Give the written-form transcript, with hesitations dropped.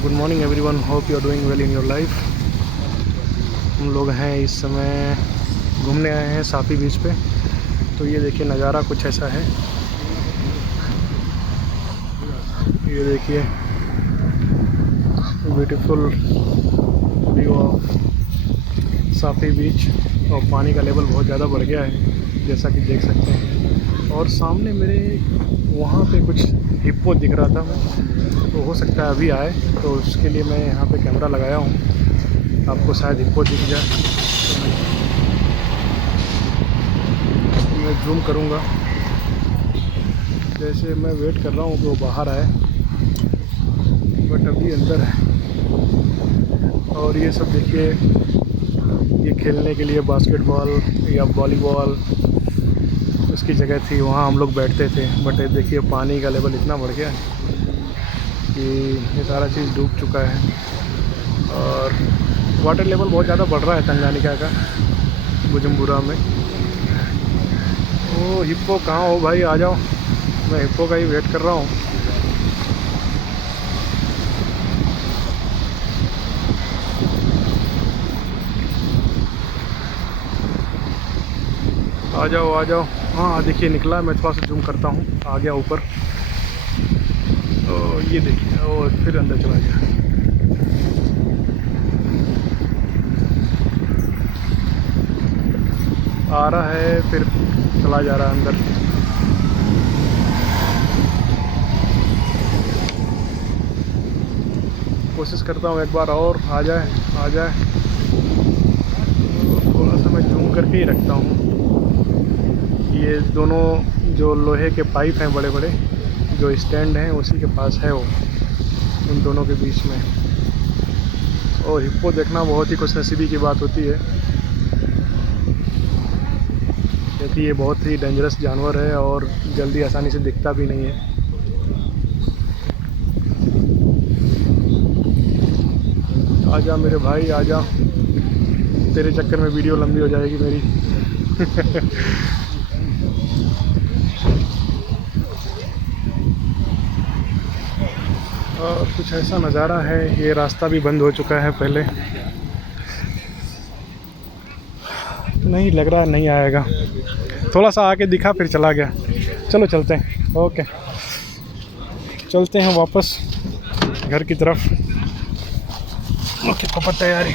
Good morning everyone, hope you are doing well in your life. हम लोग हैं इस समय घूमने आए हैं साफी बीच पे। तो ये देखिए नज़ारा कुछ ऐसा है। ये देखिए ब्यूटीफुल व्यू ऑफ साफी बीच। और पानी का लेवल बहुत ज़्यादा बढ़ गया है जैसा कि देख सकते हैं। और सामने मेरे वहाँ पे कुछ हिप्पो दिख रहा था, तो हो सकता है अभी आए, तो उसके लिए मैं यहाँ पे कैमरा लगाया हूँ। आपको शायद हिप्पो दिख जाए तो मैं जूम करूँगा। जैसे मैं वेट कर रहा हूँ कि वो बाहर आए, बट अभी अंदर है। और ये सब देखिए, ये खेलने के लिए बास्केटबॉल या वॉलीबॉल उसकी जगह थी, वहाँ हम लोग बैठते थे। बट देखिए पानी का लेवल इतना बढ़ गया है कि ये सारा चीज़ डूब चुका है। और वाटर लेवल बहुत ज़्यादा बढ़ रहा है तंगानिका का, बुजुम्बुरा में। ओ हिप्पो कहाँ हो भाई, आ जाओ, मैं हिप्पो का ही वेट कर रहा हूँ। आ जाओ आ जाओ। हाँ देखिए निकला, मैं थोड़ा सा जूम करता हूँ, आ गया ऊपर। तो ये देखिए, और फिर अंदर चला गया। आ रहा है फिर चला जा रहा है अंदर। कोशिश करता हूँ एक बार और आ जाए आ जाए। तो थोड़ा सा मैं जूम करके ही रखता हूँ। ये दोनों जो लोहे के पाइप हैं बड़े बड़े, जो स्टैंड हैं उसी के पास है वो, उन दोनों के बीच में। और हिप्पो देखना बहुत ही खुशनसीबी की बात होती है, क्योंकि ये बहुत ही डेंजरस जानवर है और जल्दी आसानी से दिखता भी नहीं है। आजा मेरे भाई आजा, तेरे चक्कर में वीडियो लंबी हो जाएगी मेरी। और कुछ ऐसा नज़ारा है। ये रास्ता भी बंद हो चुका है पहले, नहीं लग रहा है नहीं आएगा। थोड़ा सा आके दिखा फिर चला गया। चलो चलते हैं, ओके चलते हैं वापस घर की तरफ। ओके पापा तैयारी।